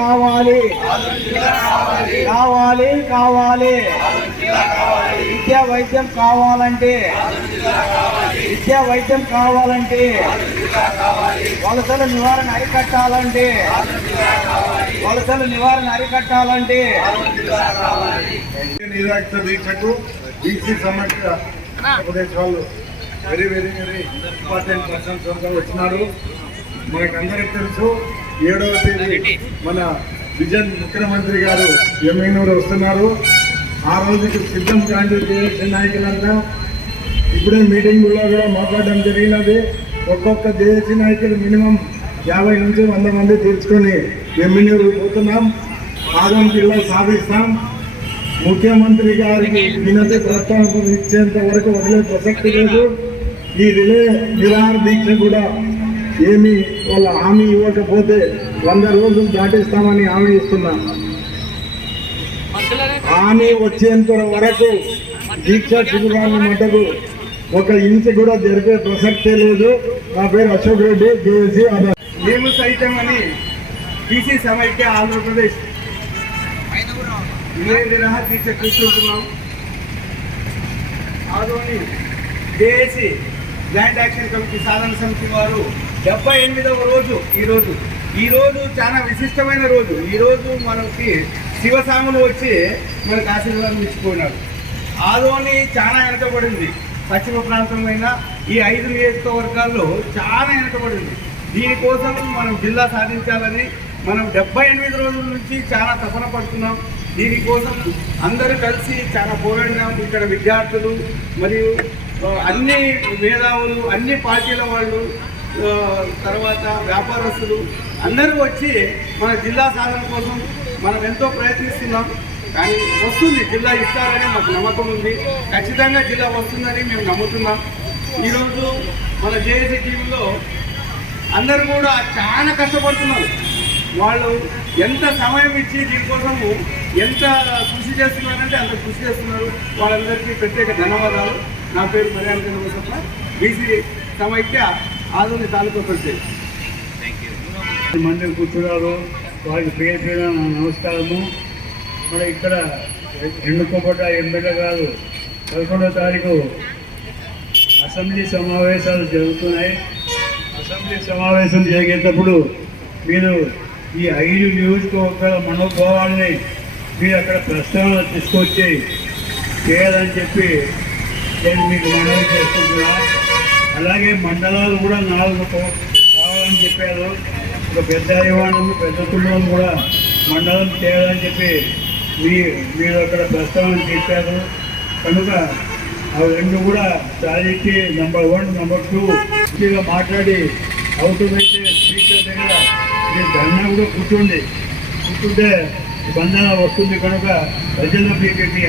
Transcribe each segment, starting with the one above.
కావాలి. కావాలి కావాలి. విద్యా వైద్యం కావాలంటే విద్యా వైద్యం కావాలంటే వలసల నివారణ అరికట్టాలంటే వలసల నివారణ అరికట్టాలంటే. బీసీ సమస్య very very very important persons అంతా వచ్చినారు మనకందరికి తెలుసు. ఏడవ తేదీ మన విజన్ ముఖ్యమంత్రి గారు ఎమ్మెనూరు వస్తున్నారు. ఆ రోజుకి సిద్ధం కాండి నాయకులంతా ఇప్పుడే మీటింగుల్లో కూడా మాట్లాడడం జరిగినది. ఒక్కొక్క జేఏసీ నాయకులు మినిమం యాభై నుంచి వంద మంది తీర్చుకొని ఎమ్మెనూరు పోతున్నాం. ఆగం జిల్లా సాధిస్తాం. ముఖ్యమంత్రి గారికి వినతి ప్రస్తావన ఇచ్చేంత వరకు వదిలే ప్రసక్తి లేదు. ఈ రిలే నిరాహార దీక్ష కూడా ఏమి వాళ్ళ హామీ ఇవ్వకపోతే వంద రోజులు దాటిస్తామని హామీ ఇస్తున్నా. హామీ వచ్చేంత వరకు దీక్ష శిబిరాన్ని మటుకు ఒక ఇంచు కూడా జరిపే ప్రసక్తే లేదు. నా పేరు అశోక్ రెడ్డి జేఏసీ మేము సైతం అని బీసీ సమైక్య ఆంధ్రప్రదేశ్ ఇదే దీక్ష కూర్చుంటున్నాం? Adoni JAC joint action committee సాధన సమితి వారు డెబ్బై ఎనిమిదవ రోజు ఈరోజు ఈ రోజు చాలా విశిష్టమైన రోజు. ఈరోజు మనకి శివసాములు వచ్చి మనకు ఆశీర్వాదం ఇచ్చిపోయినారు. ఆదోని చాలా వెనకబడింది. పశ్చిమ ప్రాంతమైన ఈ ఐదు నియోజకవర్గాల్లో చాలా వెనకబడింది. దీనికోసం మనం జిల్లా సాధించాలని మనం డెబ్బై ఎనిమిది రోజుల నుంచి చాలా తపన పడుతున్నాం. దీనికోసం అందరూ కలిసి చాలా పోరాడినాం. ఇక్కడ విద్యార్థులు మరియు అన్ని మేధావులు అన్ని పార్టీల వాళ్ళు తర్వాత వ్యాపారస్తులు అందరూ వచ్చి మన జిల్లా సాధన కోసం మనం ఎంతో ప్రయత్నిస్తున్నాం. కానీ వస్తుంది జిల్లా ఇస్తారని మాకు నమ్మకం ఉంది. ఖచ్చితంగా జిల్లా వస్తుందని మేము నమ్ముతున్నాం. ఈరోజు మన జేఏసీ టీంలో అందరూ కూడా చాలా కష్టపడుతున్నారు. వాళ్ళు ఎంత సమయం ఇచ్చి దీనికోసము ఎంత కృషి చేస్తున్నారంటే అంత కృషి చేస్తున్నారు. వాళ్ళందరికీ ప్రత్యేక ధన్యవాదాలు. నా పేరు మర్యాద చంద్రబాబు బీసీ సమైక్య ఆదోని తాలూకా పరిచయం. మంది కూర్చున్నారు. వారికి పేరు పేరు నా నమస్కారము. మరి ఇక్కడ ఎన్నుకోబడ్డ ఎమ్మెల్యే గారు పదకొండవ తారీఖు అసెంబ్లీ సమావేశాలు జరుగుతున్నాయి. అసెంబ్లీ సమావేశం జరిగేటప్పుడు మీరు ఈ ఐదు నియోజకవర్గాల మనోభావాల్ని మీరు అక్కడ ప్రస్తావన తీసుకొచ్చి చేయాలని చెప్పి నేను మీకు మనవి చేస్తున్నా. అలాగే మండలాలు కూడా నాలుగు కావాలని చెప్పారు. ఒక పెద్ద అభిమానం పెద్ద కుటుంబం కూడా మండలం చేయాలని చెప్పి మీ మీరు అక్కడ ప్రస్తావన చెప్పారు. కనుక అవి రెండు కూడా సాధించి నెంబర్ వన్ నెంబర్ టూ మంచిగా మాట్లాడి అవసరమైతే స్పీకర్ దగ్గర మీరు ధర్నా కూడా కూర్చోండి. కూర్చుంటే బంధన వస్తుంది కనుక ప్రజలు మీకు మీ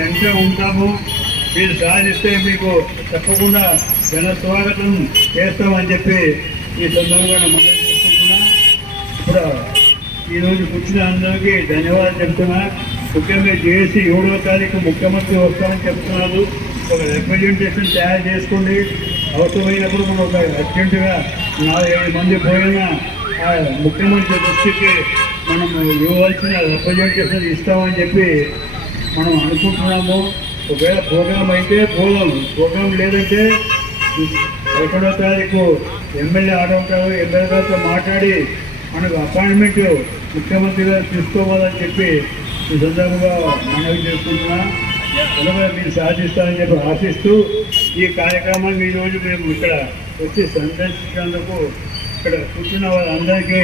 ఉంటాము. మీరు సాధిస్తే మీకు తప్పకుండా జన స్వాగతం చేస్తామని చెప్పి ఈ సందర్భంగా మనం చేసుకుంటున్నా. ఇప్పుడు ఈరోజు కూర్చున్న అందరికీ ధన్యవాదాలు చెప్తున్నా. ముఖ్యంగా చేసి ఏడవ తారీఖు ముఖ్యమంత్రి వస్తామని చెప్తున్నారు. ఒక రిప్రజెంటేషన్ తయారు చేసుకోండి. అవసరమైనప్పుడు మనం ఒక అర్జెంటుగా నాలుగైదు మంది పోయినా ఆ ముఖ్యమంత్రి దృష్టికి మనం ఇవ్వాల్సిన రిప్రజెంటేషన్ ఇస్తామని చెప్పి మనం అనుకుంటున్నాము. ఒకవేళ ప్రోగ్రాం అయితే పోదాం. ప్రోగ్రాం లేదంటే పదకొండో తారీఖు ఎమ్మెల్యే ఆడవుతారు ఎమ్మెల్యే గారితో మాట్లాడి మనకు అపాయింట్మెంట్ ముఖ్యమంత్రి గారు తీసుకోవాలని చెప్పి ఈ సందర్భంగా మనవి చేసుకుంటున్నా. మీరు సాధిస్తారని చెప్పి ఆశిస్తూ ఈ కార్యక్రమాన్ని ఈరోజు మేము ఇక్కడ వచ్చి సందర్శించినందుకు ఇక్కడ కూర్చున్న వాళ్ళందరికీ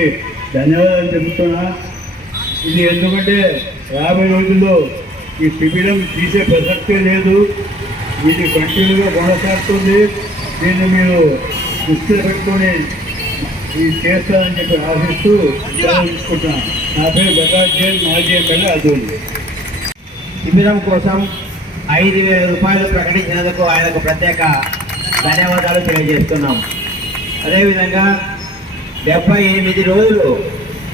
ధన్యవాదాలు చెబుతున్నా. ఇది ఎందుకంటే రాబోయే రోజుల్లో ఈ శిబిరం తీసే ప్రసక్తే లేదు. ఇది కంటిన్యూగా కొనసాగుతుంది. దీన్ని మీరు దృష్టిలో పెట్టుకొని ఇది చేస్తారని చెప్పి ఆశిస్తూ సెలవు తీసుకుంటున్నాను నా పేరు ప్రకాష్ మాజీ ఎమ్మెల్యే అదూరి శిబిరం కోసం ఐదు వేల రూపాయలు ప్రకటించినందుకు ఆయనకు ప్రత్యేక ధన్యవాదాలు తెలియజేస్తున్నాం. అదేవిధంగా డెబ్బై ఎనిమిది రోజులు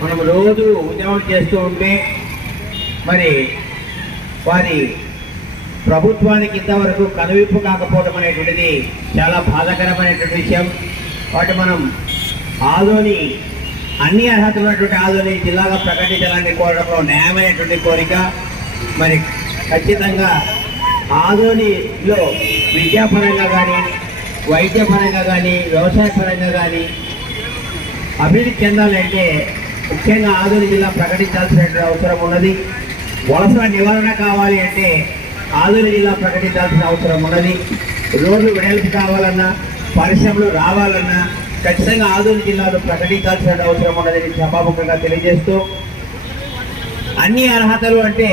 మనం రోజు ఉద్యమం చేస్తూ ఉంటే మరి వారి ప్రభుత్వానికి ఇంతవరకు కనువిప్పు కాకపోవడం అనేటువంటిది చాలా బాధాకరమైనటువంటి విషయం. వాటి మనం ఆదోని అన్ని అర్హతలు ఉన్నటువంటి ఆదోని జిల్లాగా ప్రకటించాలని కోరడంలో న్యాయమైనటువంటి కోరిక. మరి ఖచ్చితంగా ఆదోనిలో విద్యాపరంగా కానీ వైద్యపరంగా కానీ వ్యవసాయ పరంగా కానీ అభివృద్ధి చెందాలంటే ముఖ్యంగా ఆదోని జిల్లా ప్రకటించాల్సినటువంటి అవసరం ఉన్నది. వలస నివారణ కావాలి అంటే ఆదూరు జిల్లా ప్రకటించాల్సిన అవసరం ఉన్నది. రోడ్లు వెడల్పు కావాలన్నా పరిశ్రమలు రావాలన్నా ఖచ్చితంగా ఆదూరు జిల్లాలో ప్రకటించాల్సిన అవసరం ఉన్నదని సభాముఖంగా తెలియజేస్తూ అన్ని అర్హతలు అంటే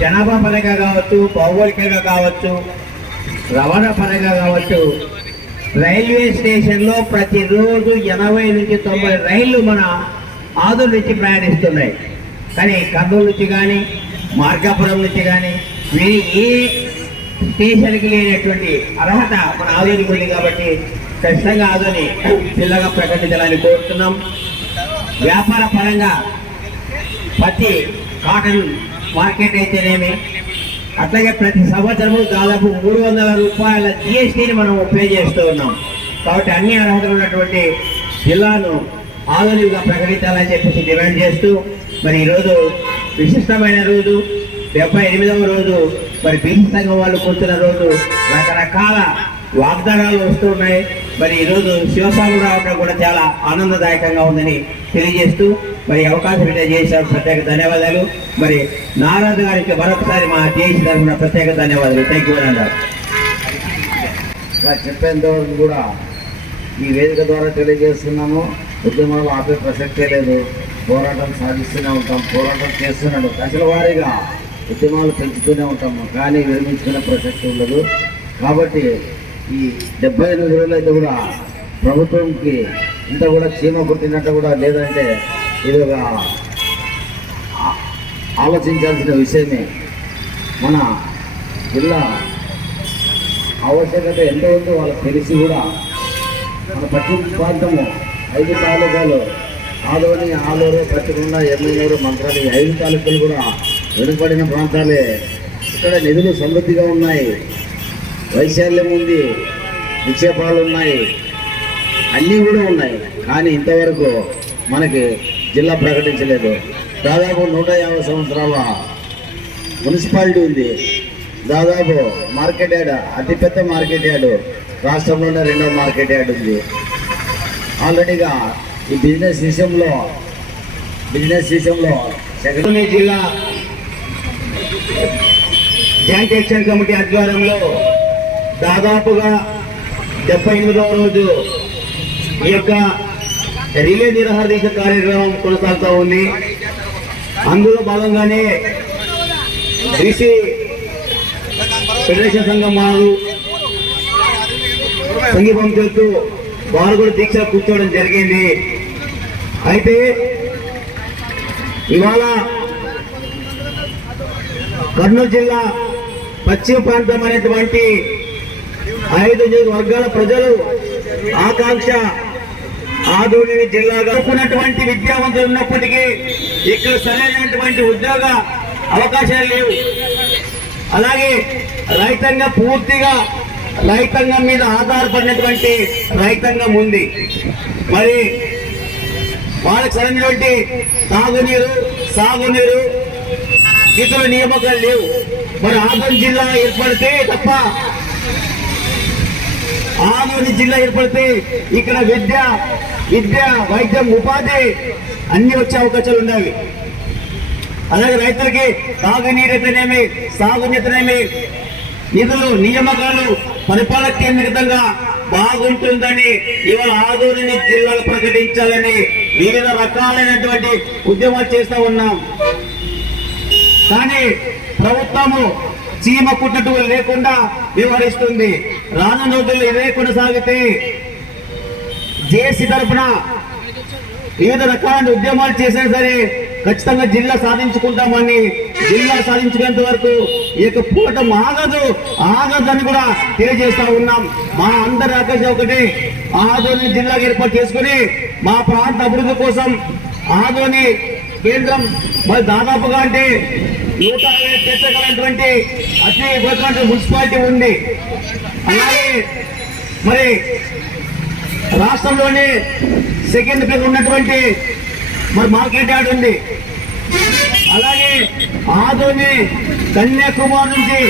జనాభా పరంగా కావచ్చు భౌగోళికంగా కావచ్చు రవాణా పరంగా కావచ్చు రైల్వే స్టేషన్లో ప్రతిరోజు ఎనభై నుంచి తొంభై రైళ్ళు మన ఆదుల నుంచి ప్రయాణిస్తున్నాయి. కానీ కర్నూలు నుంచి కానీ మార్గాపురం నుంచి కానీ వేరే ఏ స్టేషన్కి లేనటువంటి అర్హత మన ఆదోనికి ఉంది కాబట్టి ఖచ్చితంగా ఆదుని జిల్లాగా ప్రకటించాలని కోరుతున్నాం. వ్యాపార పరంగా పత్తి కాటన్ మార్కెట్ అయితేనేమి అట్లాగే ప్రతి సంవత్సరము దాదాపు మూడు వందల రూపాయల జిఎస్టీని మనం పే చేస్తూ ఉన్నాం. కాబట్టి అన్ని అర్హతలు ఉన్నటువంటి జిల్లాను ఆధునికంగా ప్రకటించాలని చెప్పేసి డిమాండ్ చేస్తూ మరి ఈరోజు విశిష్టమైన రోజు డెబ్బై ఎనిమిదవ రోజు మరి బీసీ సంఘం వాళ్ళు కూర్చున్న రోజు రకరకాల వాగ్దానాలు వస్తూ ఉన్నాయి. మరి ఈరోజు శివస్వామి రావడం కూడా చాలా ఆనందదాయకంగా ఉందని తెలియజేస్తూ మరి అవకాశం ఇట్లా చేశారు ప్రత్యేక ధన్యవాదాలు. మరి నారాజు గారికి మరొకసారి మా జేసీ తరఫున ప్రత్యేక ధన్యవాదాలు. థ్యాంక్ యూ అన్నారు చెప్పేంత కూడా ఈ వేదిక ద్వారా తెలియజేస్తున్నాము. ఉద్యమాలు ఆపే ప్రసక్తే లేదు. పోరాటం సాగిస్తూనే ఉంటాం పోరాటం చేస్తున్నాడు దశల వారీగా ఉద్యమాలు పెంచుతూనే ఉంటాము కానీ విరమించుకునే ప్రసక్తి ఉండదు. కాబట్టి ఈ డెబ్బై ఎనిమిది రోజులు అయితే కూడా ప్రభుత్వంకి ఇంత కూడా చీమ కుట్టినట్టు కూడా లేదంటే ఇది ఒక ఆలోచించాల్సిన విషయమే. మన జిల్లా ఆవశ్యకత ఎంత ఉందో వాళ్ళకి తెలిసి కూడా మన పశ్చిమ ప్రాంతము ఐదు తాలూకాలు ఆదోని ఆలూరు పచ్చికొండ ఎమ్మెల్యేరు మంత్రాలు ఈ ఐదు తాలూకులు కూడా వెనుకబడిన ప్రాంతాలే. ఇక్కడ నిధులు సమృద్ధిగా ఉన్నాయి. వైశాల్యం ఉంది. నిక్షేపాలు ఉన్నాయి. అన్నీ కూడా ఉన్నాయి. కానీ ఇంతవరకు మనకి జిల్లా ప్రకటించలేదు. దాదాపు నూట యాభై సంవత్సరాల మున్సిపాలిటీ ఉంది. దాదాపు మార్కెట్ యార్డ్ అతిపెద్ద మార్కెట్ యార్డు రాష్ట్రంలోనే రెండో మార్కెట్ యార్డ్ ఉంది. ఆల్రెడీగా ఈ బిజినెస్ విషయంలో బిజినెస్ విషయంలో సెకండ్ జిల్లా జాయింట్ యాక్షన్ కమిటీ ఆధ్వర్యంలో దాదాపుగా డెబ్బై ఎనిమిదవ రోజు ఈ యొక్క రిలే నిరాహార కార్యక్రమం కొనసాగుతూ ఉంది. అందులో భాగంగానే బీసీ ఫెడరేషన్ సంఘం వారు సంగీపం చేస్తూ వారు కూడా దీక్ష కూర్చోవడం జరిగింది. అయితే ఇవాళ కర్నూలు జిల్లా పశ్చిమ ప్రాంతం అనేటువంటి ఐదు వర్గాల ప్రజలు ఆకాంక్ష ఆధునిక జిల్లాగా ఉన్నటువంటి విద్యావంతులు ఉన్నప్పటికీ ఇక్కడ సరైనటువంటి ఉద్యోగ అవకాశాలు లేవు. అలాగే రైతాంగం పూర్తిగా రైతాంగం మీద ఆధారపడినటువంటి రైతాంగం ఉంది. మరి వాళ్ళకి సరైనటువంటి తాగునీరు సాగునీరు ఇతర నియామకాలు లేవు. మరి ఆదోని జిల్లా ఏర్పడితే తప్ప ఆదోని జిల్లా ఏర్పడితే ఇక్కడ విద్య విద్య వైద్యం ఉపాధి అన్ని వచ్చే అవకాశాలు ఉన్నాయి అలాగే రైతులకి తాగునీరు అయితేనేమి సాగునీతనేమి నిధులు నియామకాలు పరిపాలన కేంద్రీకృతంగా బాగుంటుందని ఇవాళ ఆదోని జిల్లాలు ప్రకటించాలని వివిధ రకాలైనటువంటి ఉద్యమాలు చేస్తూ ఉన్నాం. కానీ ప్రభుత్వము చీమ కుట్టటు లేకుండా వ్యవహరిస్తుంది. రానున్న రోజుల్లో ఇదే కొనసాగితే జేసీ తరఫున వివిధ రకాల ఉద్యమాలు చేసినా సరే ఖచ్చితంగా జిల్లా సాధించుకుంటామని జిల్లా సాధించినంత వరకు ఈ యొక్క పోవటం ఆగదు ఆగదని కూడా తెలియజేస్తా ఉన్నాం. మా అందరి ఆకాశం ఒకటి ఆదోని జిల్లా ఏర్పాటు చేసుకుని మా ప్రాంత అభివృద్ధి కోసం ఆదోని కేంద్రం మరి దాదాపుగా అంటే నూట అరవై చేర్చగలటువంటి అతి గొప్ప మున్సిపాలిటీ ఉంది. అలాగే మరి రాష్ట్రంలోనే సెకండ్ ప్లేస్ ఉన్నటువంటి మరి మార్కెట్ యార్డ్ ఉంది. అలాగే ఆదోని కన్యాకుమారి నుంచి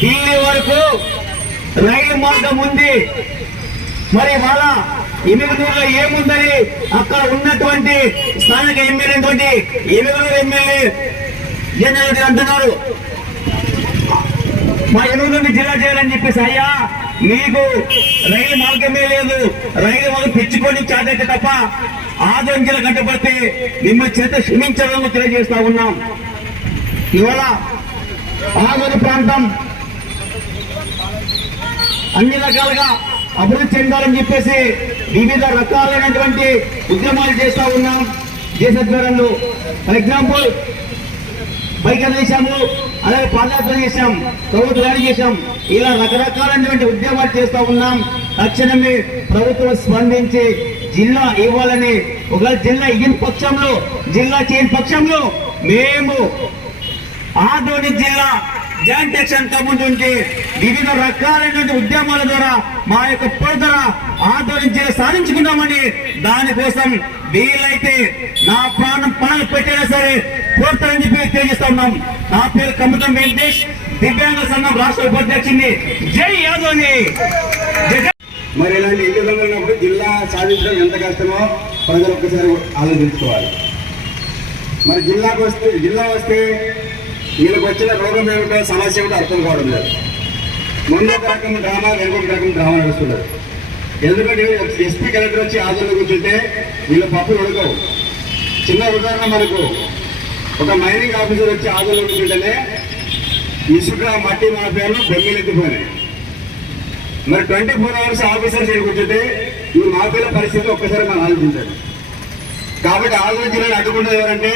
ఢిల్లీ వరకు రైలు మార్గం ఉంది. మరి వాళ్ళ ఎమిగనూరులో ఏముందని అక్కడ ఉన్నటువంటి స్థానిక ఎమ్మెల్యే ఎమిగనూరు ఎమ్మెల్యే జనరెడ్డి అంటున్నారు. మా ఎనుగుని జిల్లా చేయాలని చెప్పేసి అయ్యా మీకు రైలు మార్గమే లేదు. రైలు వాళ్ళు తెచ్చుకొని చాటైతే తప్ప ఆదోని జిల్లా కట్టబడితే మిమ్మల్ని చేత క్షమించాలని తెలియజేస్తా ఉన్నాం. ఇవాళ ఆదోని ప్రాంతం. అన్ని రకాలుగా అభివృద్ధి చెందాలని చెప్పేసి వివిధ రకాలైనటువంటి ఉద్యమాలు చేస్తా ఉన్నాం. దేశద్వారంలో. ఫర్ ఎగ్జాంపుల్ బైకర్ దేశంలో అలాగే పాదయాత్ర చేశాం ప్రభుత్వ ర్యాలీ చేశాం. ఇలా రకరకాలైనటువంటి ఉద్యమాలు చేస్తూ ఉన్నాం. తక్షణమే ప్రభుత్వం స్పందించి జిల్లా ఇవ్వాలని ఒకవేళ జిల్లా ఇయ్యని పక్షంలో జిల్లా చేయని పక్షంలో మేము ఆదోని జిల్లా జాయింట్ యాక్షన్ కమిటీ నుంచి వివిధ రకాలైనటువంటి ఉద్యమాల ద్వారా మా యొక్క పడుదల ఆదోని సాధించుకున్నామని దానికోసం వీలైతే నా ప్రాణం పనులు పెట్టినా సరే కోరుతారని చెప్పి తెలియజేస్తా ఉన్నాం. నా పేరు కమితం వెంకటేష్ దివ్యాంగ సంఘం రాష్ట్ర ఉపాధ్యక్షుడిని. జై యాదోని జై మరి ఇలాంటి ఇబ్బందులు ఉన్నప్పుడు జిల్లా సాధించడం ఎంత కష్టమో ప్రజలు ఒక్కసారి ఆలోచించుకోవాలి. మరి జిల్లాకు వస్తే జిల్లా వస్తే వీళ్ళకి వచ్చిన రోగం ఏమిటో సమస్య ఏమిటో అర్థం కావడం లేదు. ముందు ఒక రకం డ్రామా వెనుకొక రకం డ్రామా నడుస్తున్నారు ఎందుకంటే ఎస్పీ కలెక్టర్ వచ్చి ఆదరణ కూర్చుంటే వీళ్ళ పప్పులు ఉడకవు. చిన్న ఉదాహరణ మనకు ఒక మైనింగ్ ఆఫీసర్ వచ్చి ఆదరణ కూర్చుంటేనే ఇసుక మట్టి మాఫియాలు బెమ్మిలెత్తిపోయినాయి. మరి ట్వంటీ ఫోర్ అవర్స్ ఆఫీసర్స్ ఇక్కడ కూర్చుంటే ఈ మాఫియాల పరిస్థితి ఒక్కసారి మనం ఆలోచించాలి. కాబట్టి ఆలోచనలు అడ్డుకుంటే ఎవరంటే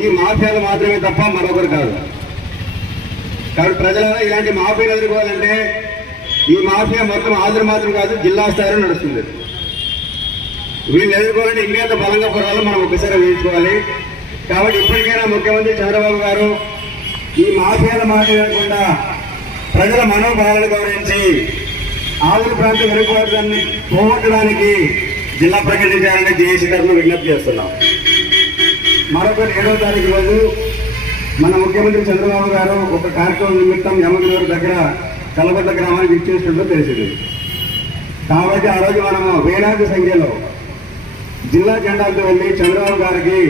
ఈ మాఫియాలు మాత్రమే తప్ప మరొకరు కాదు. కాబట్టి ప్రజలలో ఇలాంటి మాఫియాలు ఎదుర్కోవాలంటే ఈ మాఫియా మొత్తం ఆంధ్ర మాత్రం కాదు జిల్లా స్థాయిలో నడుస్తుంది. వీళ్ళు ఎదుర్కోవాలంటే ఇంకేంత బలంగా పోరాలో మనం ఒకసారి వేయించుకోవాలి. కాబట్టి ఇప్పటికైనా ముఖ్యమంత్రి చంద్రబాబు గారు ఈ మాఫియాల మాట ప్రజల మనోభావాలను గౌరవించి ఆవుల ప్రాంతం వెనుకబడడాన్ని పోగొట్టడానికి జిల్లా ప్రకటించాలని జేఏసీ తరఫున విజ్ఞప్తి చేస్తున్నాం. మరొక ఏడవ తారీఖు రోజు మన ముఖ్యమంత్రి చంద్రబాబు గారు ఒక కార్యక్రమం నిమిత్తం యమగిరి దగ్గర కలబడ్డ గ్రామానికి ఇచ్చేసినట్లు తెలిసింది. కాబట్టి ఆ రోజు మనము వేలాది సంఖ్యలో జిల్లా జెండాలతో వెళ్ళి చంద్రబాబు గారికి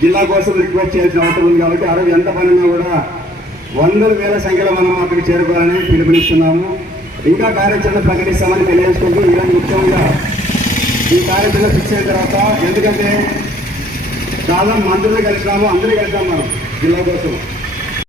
జిల్లా కోసం రిక్వెస్ట్ చేయాల్సిన అవసరం ఉంది కాబట్టి ఆ రోజు ఎంత పనినా కూడా వందల వేల సంఖ్యలో మనం అక్కడికి చేరుకోవాలని పిలుపునిస్తున్నాము. ఇంకా కార్యాచరణ ప్రకటిస్తామని తెలియజేసుకుంటూ ఈరోజు ముఖ్యంగా ఈ కార్యాచరణ ఫిక్స్ అయిన తర్వాత ఎందుకంటే చాలా మంత్రులు కలిసినాము అందరూ కలిసాము మనం. జిల్లా కోసం